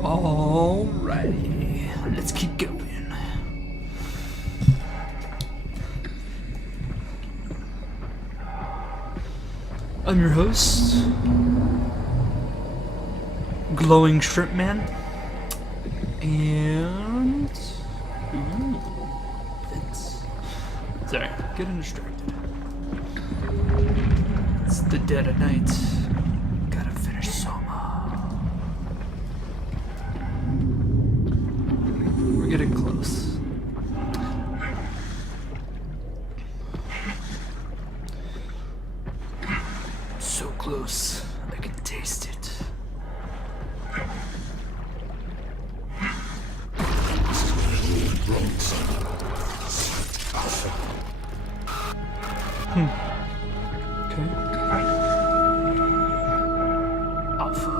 Alrighty, let's keep going. I'm your host, Glowing Shrimp Man, and sorry, getting distracted. It's the dead of night. Gotta finish SOMA. We're getting close. So close, I can taste it. Okay. Alpha.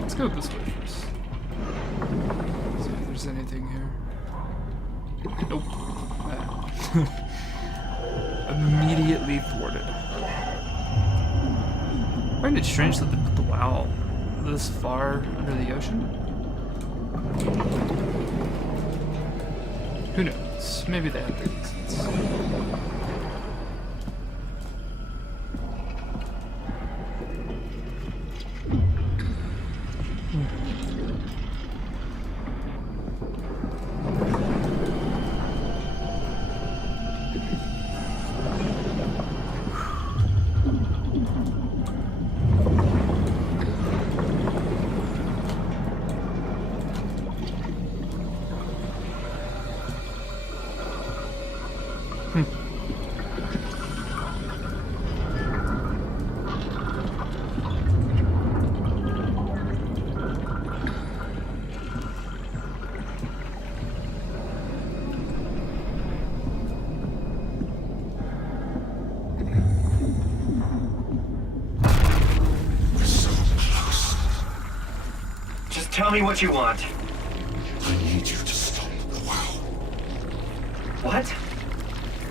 Let's go this way first. See if there's anything here. Nope. Immediately thwarted. I find it strange that they put the WoW this far under the ocean. Who knows? Maybe they have their reasons. Tell me what you want. I need you to stop the WoW. What?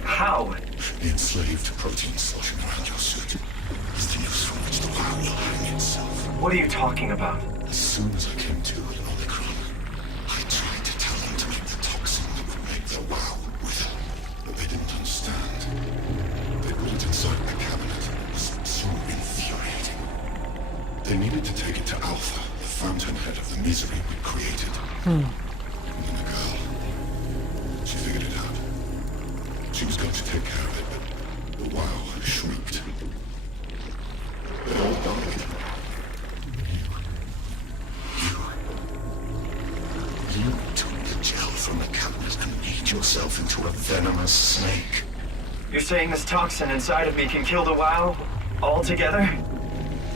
How? The enslaved protein sloshing around your suit is the noose from which the WoW will hang itself. What are you talking about? As soon as I came to in Omicron, I tried to tell them to make the toxin that would make their WoW wither, but they didn't understand. They put it inside the cabinet. It was so infuriating. They needed to take it to Alpha, fountainhead of the misery we created. And then a girl. She figured it out. She was going to take care of it, but the WoW shrieked. They all died. You took the gel from the cabinet and made yourself into a venomous snake. You're saying this toxin inside of me can kill the WoW altogether?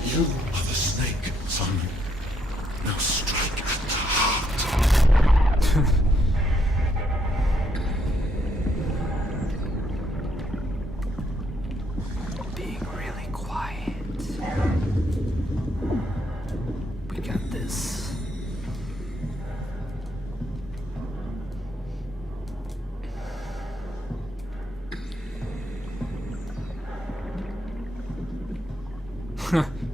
You are the snake, son. Now strike at the heart. Being really quiet. We got this.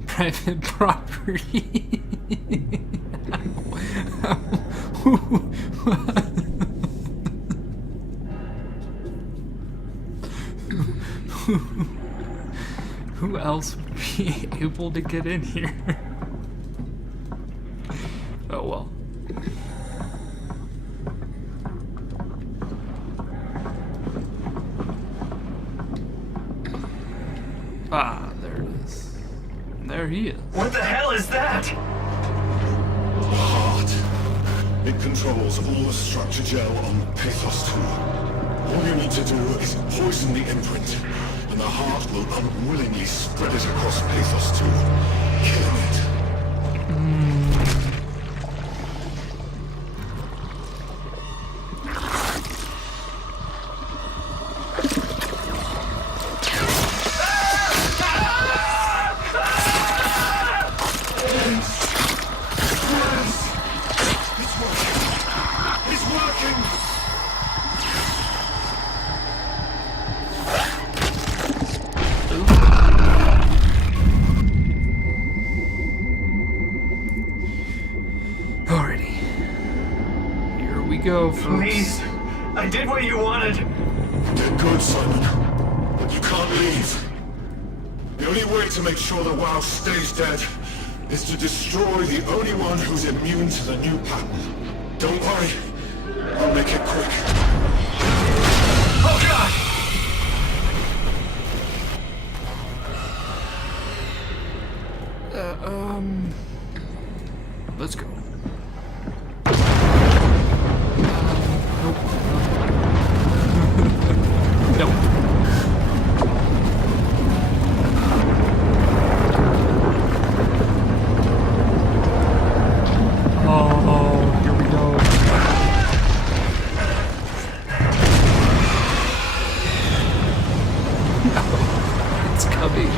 Private property. Who else would be able to get in here? Oh well. Ah, there it is. And there he is. What the hell is that? The heart. It controls all the structure gel on Pathos 2. All you need to do is poison the imprint, and the heart will unwillingly spread it across Pathos 2, killing it. go, folks. Please. I did what you wanted. Get good, Simon. But you can't leave. The only way to make sure the WoW stays dead is to destroy the only one who's immune to the new pattern. Don't worry. I'll make it quick. Oh, God! Let's go. Nope. Oh, here we go. It's coming.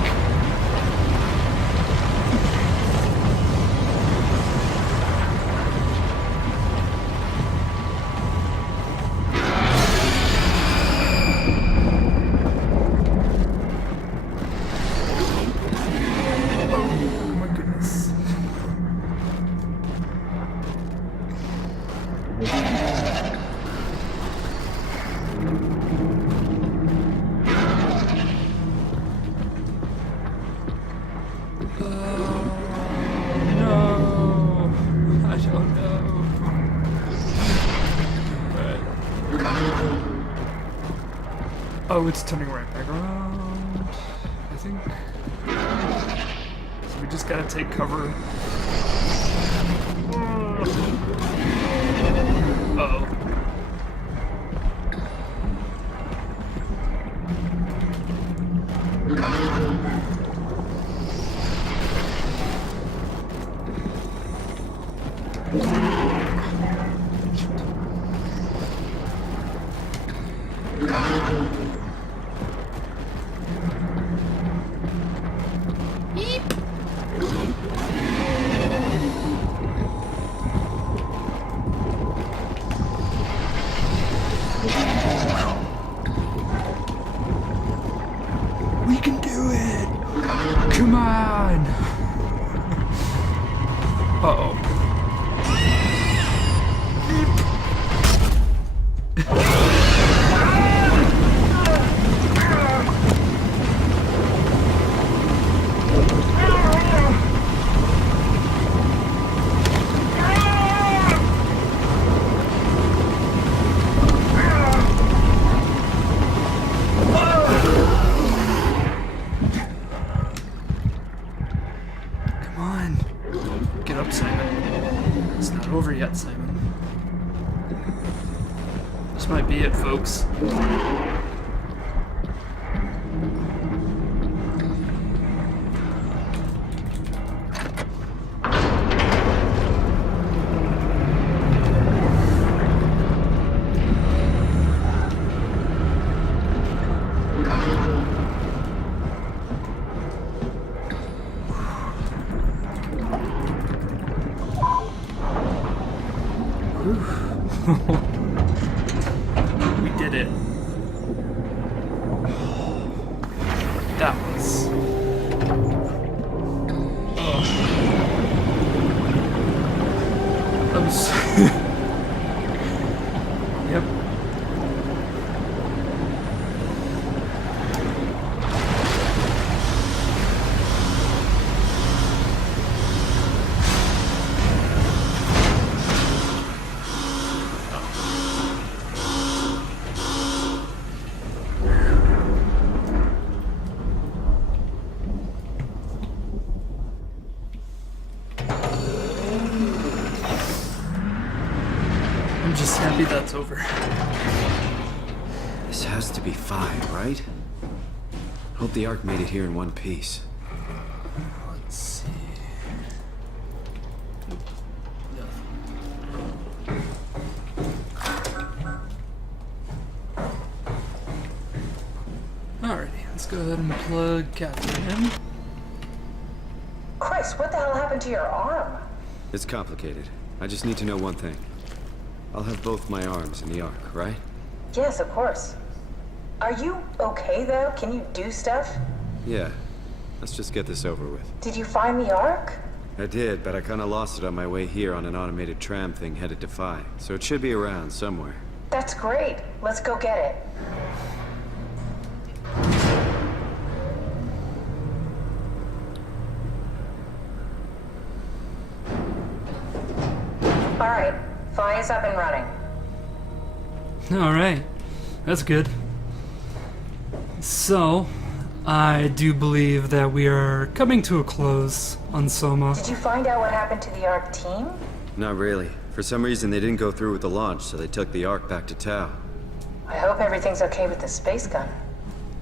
Oh, it's turning right back around, I think. So we just gotta take cover. Uh-oh. We can do it! Come on! Uh-oh. Get up, Simon. It's not over yet, Simon. This might be it, folks. We did it. That was... That was... Yep. I'm just happy that's over. This has to be 5, right? Hope the Ark made it here in one piece. Let's see. Alrighty, let's go ahead and plug Catherine in. Chris, what the hell happened to your arm? It's complicated. I just need to know one thing. I'll have both my arms in the Ark, right? Yes, of course. Are you okay, though? Can you do stuff? Yeah. Let's just get this over with. Did you find the Ark? I did, but I kinda lost it on my way here on an automated tram thing headed to Phi. So it should be around somewhere. That's great. Let's go get it. All right, Phi is up and running. Alright, that's good. So, I do believe that we are coming to a close on SOMA. Did you find out what happened to the ARC team? Not really. For some reason, they didn't go through with the launch, so they took the Ark back to Tau. I hope everything's okay with the space gun.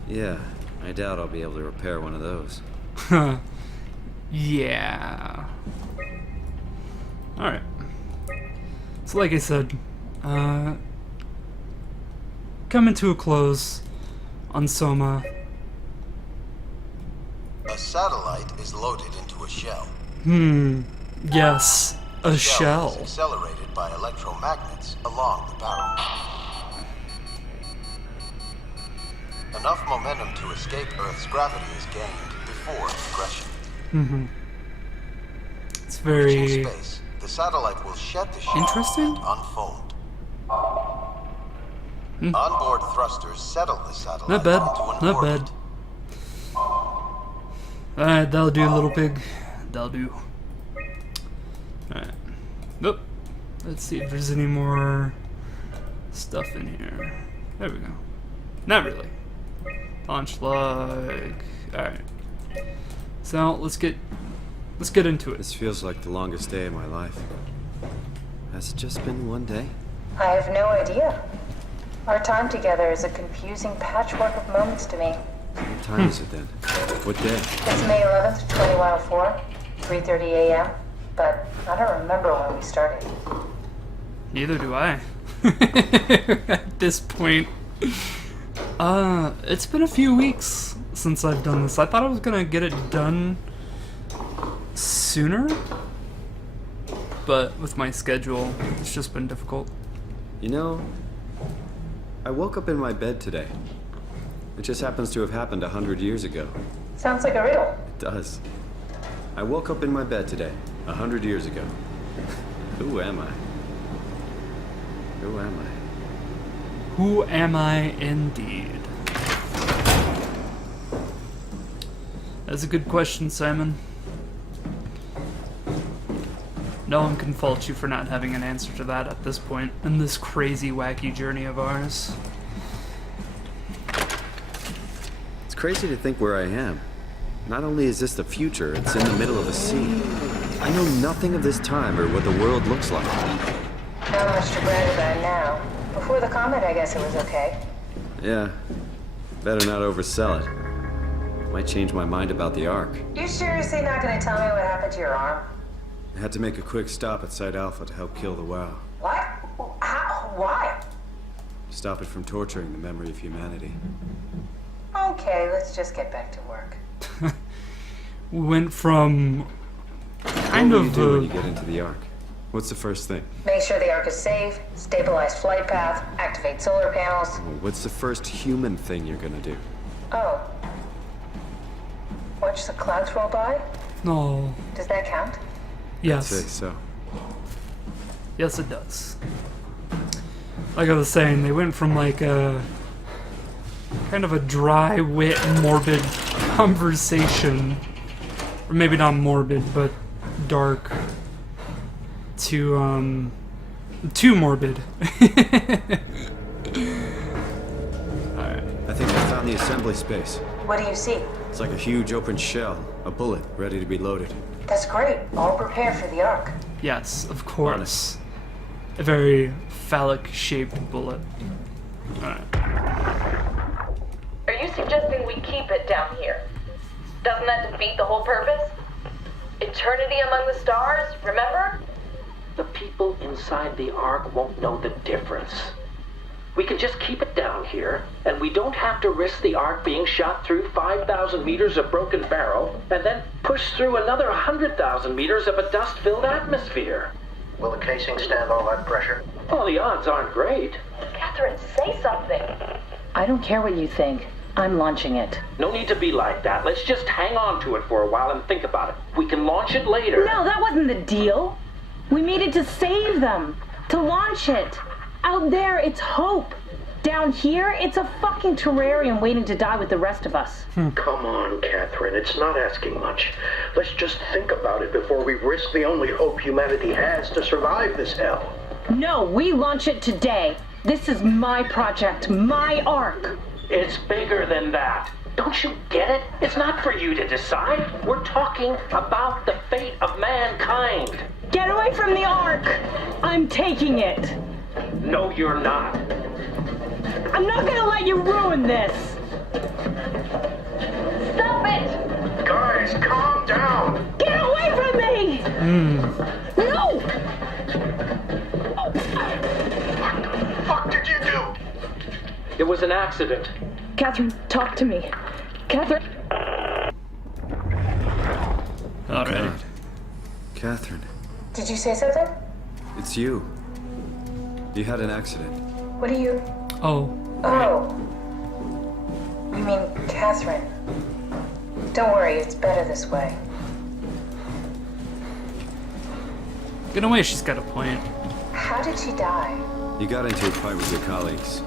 Yeah, I doubt I'll be able to repair one of those. Yeah. Alright. So like I said, coming to a close on SOMA. A satellite is loaded into a shell. Yes, a Is shell. accelerated by electromagnets along the barrel. Enough momentum to escape Earth's gravity is gained before progression. It's In very space, the satellite will shed the shell interesting. and unfold. Onboard thrusters settle the satellite Not bad, into an not orbit. bad. Alright, that'll do, little pig. That'll do. Alright. Nope. Let's see if there's any more stuff in here. There we go. Not really. Launch log. Alright. So let's get into it. This feels like the longest day of my life. Has it just been one day? I have no idea. Our time together is a confusing patchwork of moments to me. What time is it then? What day? It's May 11th, 2004, 3:30 a.m., but I don't remember when we started. Neither do I. At this point. It's been a few weeks since I've done this. I thought I was gonna get it done sooner, but with my schedule, it's just been difficult. You know, I woke up in my bed today. It just happens to have happened 100 years ago. Sounds like a riddle. It does. I woke up in my bed today, 100 years ago. Who am I? Who am I? Who am I indeed? That's a good question, Simon. No one can fault you for not having an answer to that at this point in this crazy, wacky journey of ours. It's crazy to think where I am. Not only is this the future, it's in the middle of a sea. I know nothing of this time or what the world looks like. Not much to brag about now. Before the comet, I guess it was okay. Yeah, better not oversell it. Might change my mind about the Ark. You seriously not gonna tell me what happened to your arm? I had to make a quick stop at Site Alpha to help kill the WoW. What? How? Why? Stop it from torturing the memory of humanity. Okay, let's just get back to work. We went from kind What will you of do when you get into the Ark? What's the first thing? Make sure the Ark is safe, stabilize flight path, activate solar panels. What's the first human thing you're gonna do? Oh. Watch the clouds roll by? no. Does that count? Say Yes, so. yes, it does. Like I was saying, they went from like a kind of a dry, wit, morbid conversation, or maybe not morbid, but dark, to too morbid. I think I found the assembly space. What do you see? It's like a huge open shell, a bullet ready to be loaded. That's great. All prepared for the Ark. Yes, of course. A very phallic-shaped bullet. Alright. Are you suggesting we keep it down here? Doesn't that defeat the whole purpose? Eternity among the stars, remember? The people inside the Ark won't know the difference. We can just keep it down here, and we don't have to risk the Ark being shot through 5,000 meters of broken barrel, and then push through another 100,000 meters of a dust-filled atmosphere. Will the casing stand all that pressure? Well, the odds aren't great. Catherine, say something. I don't care what you think. I'm launching it. No need to be like that. Let's just hang on to it for a while and think about it. We can launch it later. No, that wasn't the deal. We needed to save them. To launch it. Out there, it's hope. Down here, it's a fucking terrarium waiting to die with the rest of us. Come on, Catherine. It's not asking much. Let's just think about it before we risk the only hope humanity has to survive this hell. No, we launch it today. This is my project, my Ark. It's bigger than that. Don't you get it? It's not for you to decide. We're talking about the fate of mankind. Get away from the Ark! I'm taking it. No, you're not. I'm not gonna let you ruin this. Stop it! Guys, calm down! Get away from me! No! What the fuck did you do? It was an accident. Catherine, talk to me. Catherine. Alright. Catherine, Did you say something? it's you. You had an accident. What are you? Oh. Oh. You mean Catherine? Don't worry, it's better this way. In a way, she's got a point. How did she die? You got into a fight with your colleagues.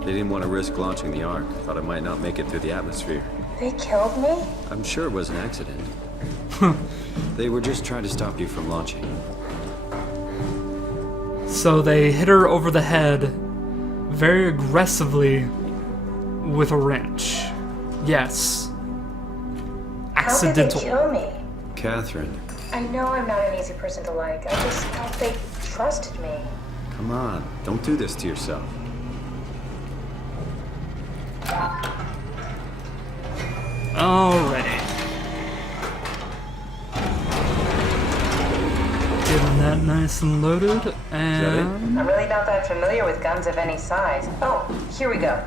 They didn't want to risk launching the Ark. Thought it might not make it through the atmosphere. They killed me? I'm sure it was an accident. They were just trying to stop you from launching. So they hit her over the head very aggressively with a wrench. Yes. Accidental. How did they kill me? Catherine, I know I'm not an easy person to like. I just thought they trusted me. come on. Don't do this to yourself. Alrighty. Getting that nice and loaded, and I'm really not that familiar with guns of any size. Oh, here we go.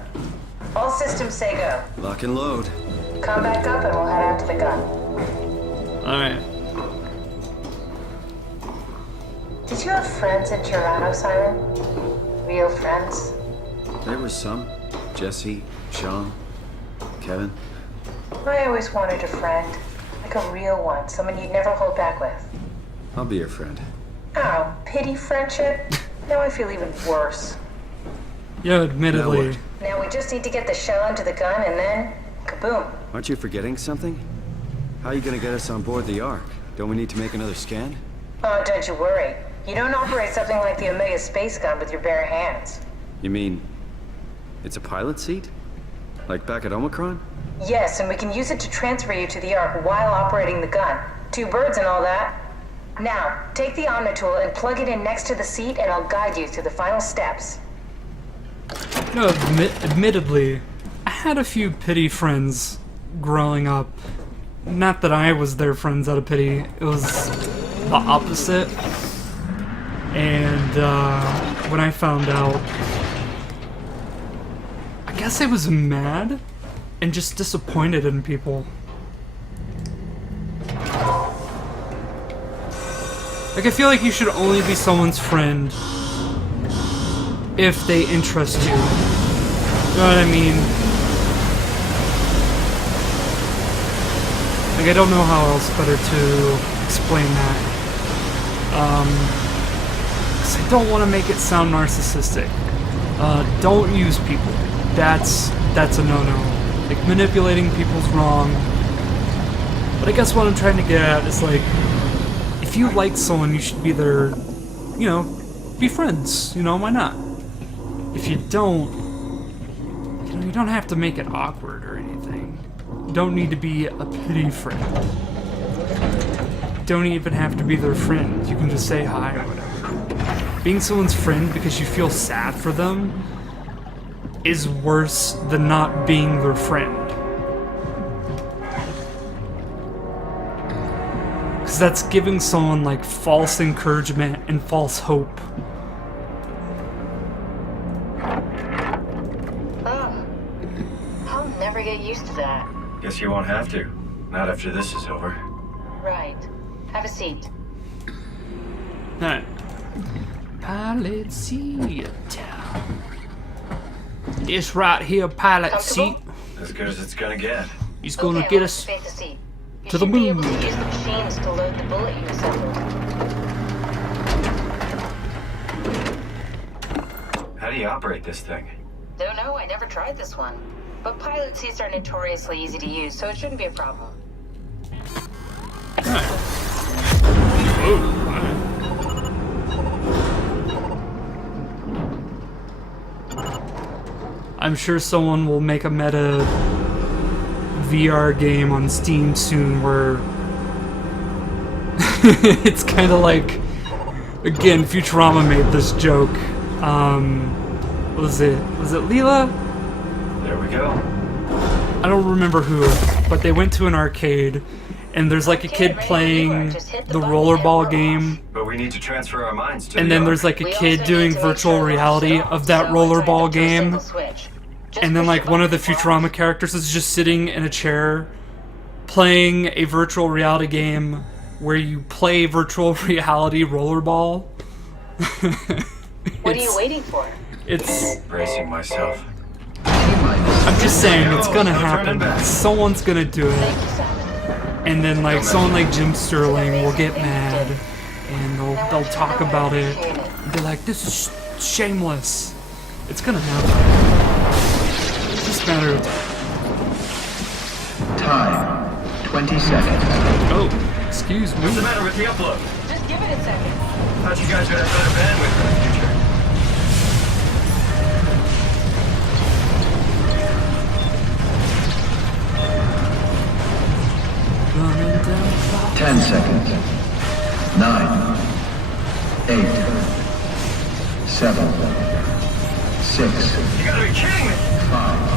All systems say go. Lock and load. Come back up and we'll head out to the gun. alright. Did you have friends in Toronto, Simon? Real friends? There was some. Jesse, Sean, Kevin. I always wanted a friend. Like a real one. Someone you'd never hold back with. I'll be your friend. Oh, pity friendship? Now I feel even worse. Yeah, admittedly. Now what? Now we just need to get the shell into the gun and then, kaboom. Aren't you forgetting something? How are you gonna get us on board the Ark? Don't we need to make another scan? Oh, don't you worry. You don't operate something like the Omega space gun with your bare hands. You mean, it's a pilot seat? Like back at Omicron? Yes, and we can use it to transfer you to the Ark while operating the gun. 2 birds and all that. Now, take the Omnitool and plug it in next to the seat and I'll guide you through the final steps. No, admittedly, I had a few pity friends growing up. Not that I was their friends out of pity, it was the opposite. And when I found out, I guess I was mad and just disappointed in people. Like, I feel like you should only be someone's friend if they interest you. You know what I mean? Like, I don't know how else better to explain that. 'Cause I don't want to make it sound narcissistic. Don't use people. That's a no-no. Like, manipulating people's wrong. But I guess what I'm trying to get at is, like, if you like someone, you should be their, you know, be friends. You know, why not? If you don't, you know, you don't have to make it awkward or anything. You don't need to be a pity friend. You don't even have to be their friend. You can just say hi or whatever. Being someone's friend because you feel sad for them is worse than not being their friend. Because that's giving someone, like, false encouragement and false hope. Oh, I'll never get used to that. Guess you won't have to. Not after this is over. Right. Have a seat. Alright. Pilot seat. This right here, pilot seat. Comfortable? As good as it's gonna get. He's gonna Okay, get let's us take the seat. You to the should be able moon. to use the machines to load the bullet you assembled. How do you operate this thing? Don't know, I never tried this one. But pilot seats are notoriously easy to use, so it shouldn't be a problem. I'm sure someone will make a meta VR game on Steam soon where it's kind of like, again, Futurama made this joke. Was it Leela? There we go. I don't remember who, but they went to an arcade and there's like a kid playing the rollerball game, But we need to transfer our minds to and then there's like a kid doing virtual reality of that rollerball game. And then, like, one of the Futurama characters is just sitting in a chair playing a virtual reality game where you play virtual reality rollerball. What are you waiting for? It's... bracing myself. I'm just saying, it's gonna happen. Someone's gonna do it. Thank you, Simon. And then, like, someone like Jim Sterling will get mad. And they'll talk about it. And be like, this is shameless. It's gonna happen. It's just a matter of Time, 20 seconds. Oh, excuse me. What's the matter with the upload? Just give it a second. Thought you guys would have better bandwidth in the future. 10 seconds. 9, 8, 7, 6, You gotta be kidding me! 5,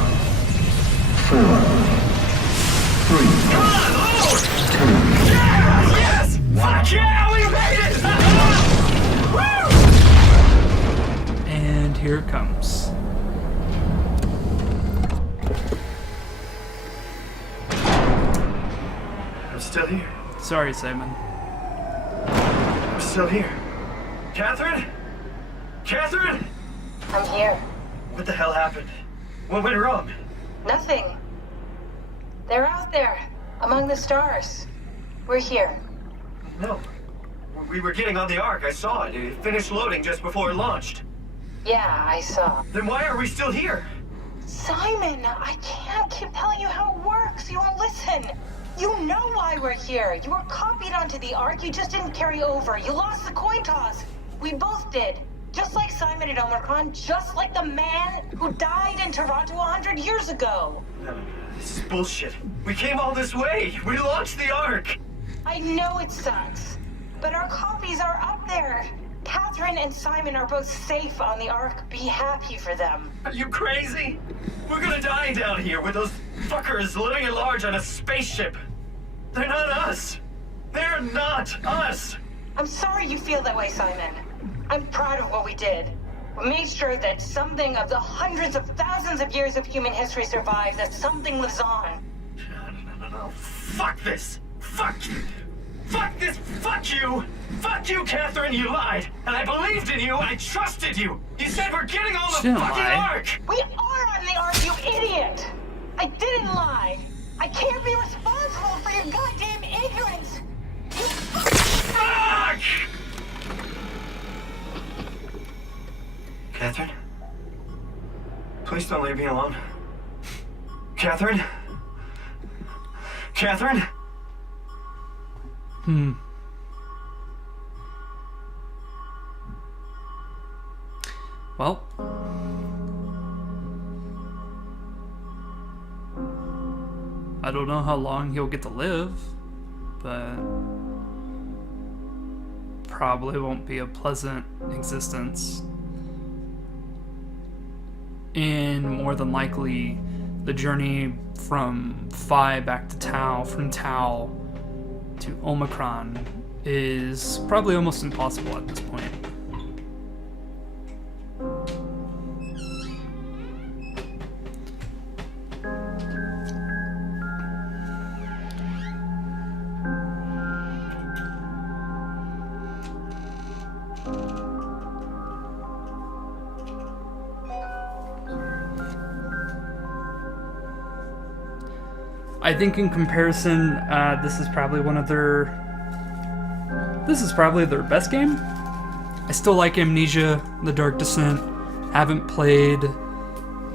4, 3, Come on, load! 2, Yes! Fuck yeah, we made it! Woo! And here it comes. I'm still here. Sorry, Simon. I'm still here. Catherine? Catherine? I'm here. What the hell happened? What went wrong? Nothing. They're out there, among the stars. We're here. No. We were getting on the Ark. I saw it. It finished loading just before it launched. Yeah, I saw. Then why are we still here? Simon, I can't keep telling you how it works. You won't listen. You know why we're here. You were copied onto the Ark. You just didn't carry over. You lost the coin toss. We both did. Just like Simon at Omicron, just like the man who died in Toronto 100 years ago. No, this is bullshit. We came all this way. We launched the Ark. I know it sucks, but our copies are up there. Catherine and Simon are both safe on the Ark. Be happy for them. Are you crazy? We're gonna die down here with those fuckers living at large on a spaceship. They're not us. They're not us. I'm sorry you feel that way, Simon. I'm proud of what we did. We made sure that something of the hundreds of thousands of years of human history survives, that something lives on. No. Fuck this. Fuck you. Fuck this. Fuck you. Fuck you, Catherine. You lied. And I believed in you. I trusted you. You said we're getting on the She didn't fucking lie. Ark. We are on the Ark, you idiot! I didn't lie. I can't be responsible for your goddamn ignorance. Fuck! Catherine? Please don't leave me alone. Catherine? Catherine? Well. I don't know how long he'll get to live, but probably won't be a pleasant existence. And more than likely, the journey from Phi back to Tau, from Tau to Omicron, is probably almost impossible at this point. I think in comparison, this is probably their best game. I still like Amnesia, The Dark Descent. Haven't played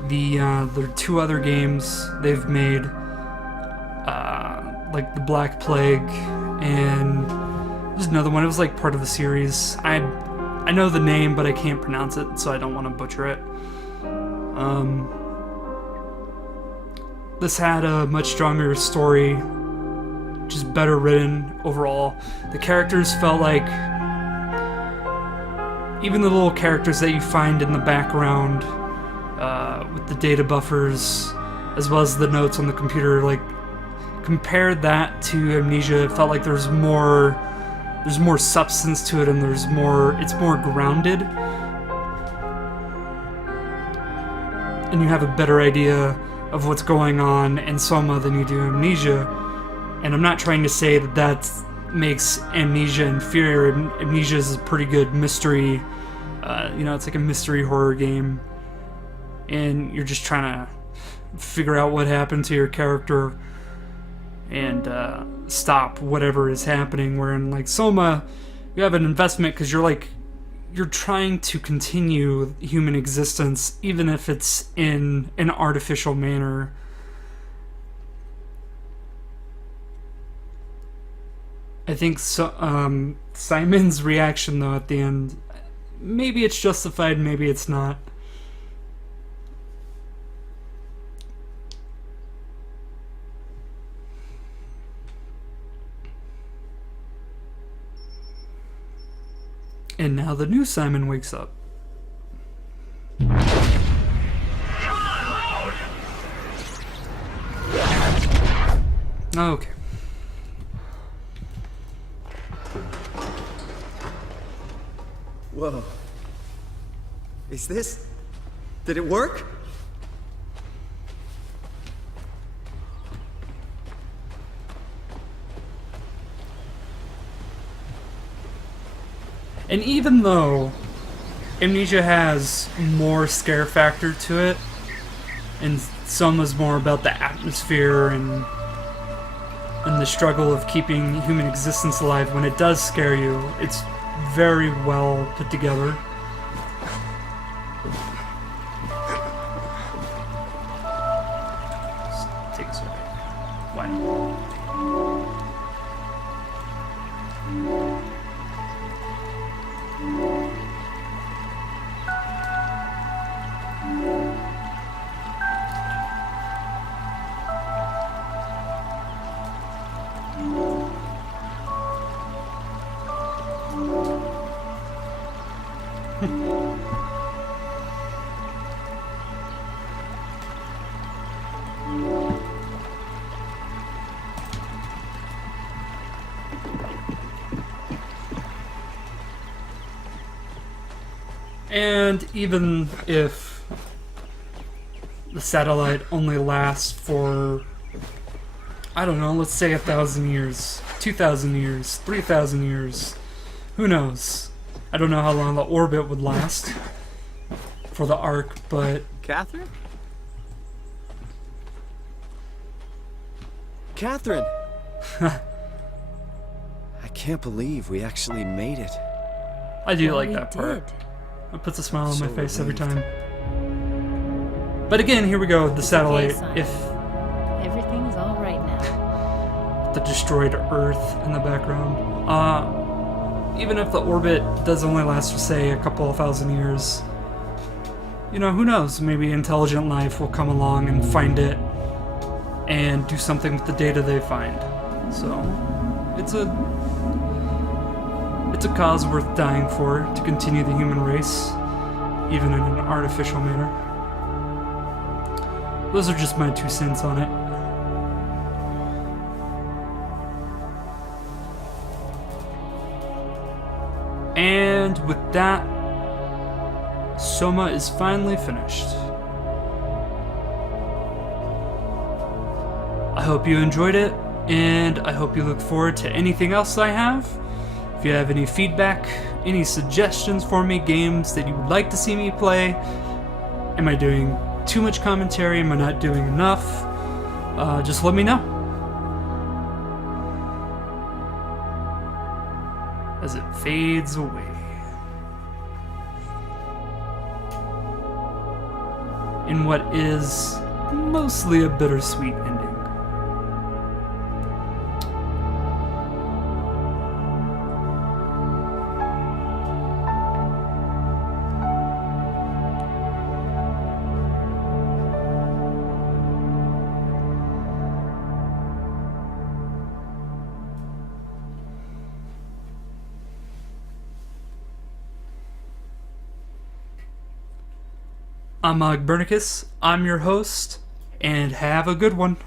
their 2 other games they've made, like The Black Plague, and there's another one. It was like part of the series. I know the name, but I can't pronounce it, so I don't want to butcher it. This had a much stronger story, just better written overall. The characters felt like, even the little characters that you find in the background, with the data buffers, as well as the notes on the computer, like, compared that to Amnesia, it felt like there's more substance to it, and it's more grounded, and you have a better idea of what's going on in Soma than you do Amnesia. And I'm not trying to say that makes Amnesia inferior. Amnesia is a pretty good mystery, it's like a mystery horror game, and you're just trying to figure out what happened to your character and stop whatever is happening. Where in like Soma, you have an investment because you're trying to continue human existence, even if it's in an artificial manner. I think Simon's reaction, though, at the end, maybe it's justified, maybe it's not. And now the new Simon wakes up. Okay. Whoa. Is this... Did it work? And even though Amnesia has more scare factor to it, and Soma's more about the atmosphere and the struggle of keeping human existence alive, when it does scare you, it's very well put together. Just take this away. Why not? And even if the satellite only lasts for, I don't know, let's say 1,000 years, 2,000 years, 3,000 years, who knows? I don't know how long the orbit would last for the Ark, but... Catherine? Catherine! I can't believe we actually made it. I do like that part. It puts a smile on my face every time. But again, here we go, the satellite. Okay, If everything's all right now. the destroyed Earth in the background. Even if the orbit does only last for, say, a couple of thousand years, you know, who knows? Maybe intelligent life will come along and find it and do something with the data they find. So, it's a cause worth dying for, to continue the human race, even in an artificial manner. Those are just my 2 cents on it. And with that, Soma is finally finished. I hope you enjoyed it, and I hope you look forward to anything else I have. If you have any feedback, any suggestions for me, games that you would like to see me play, am I doing too much commentary, am I not doing enough, just let me know. as it fades away. In what is mostly a bittersweet ending. I'm Bernicus, I'm your host, and have a good one.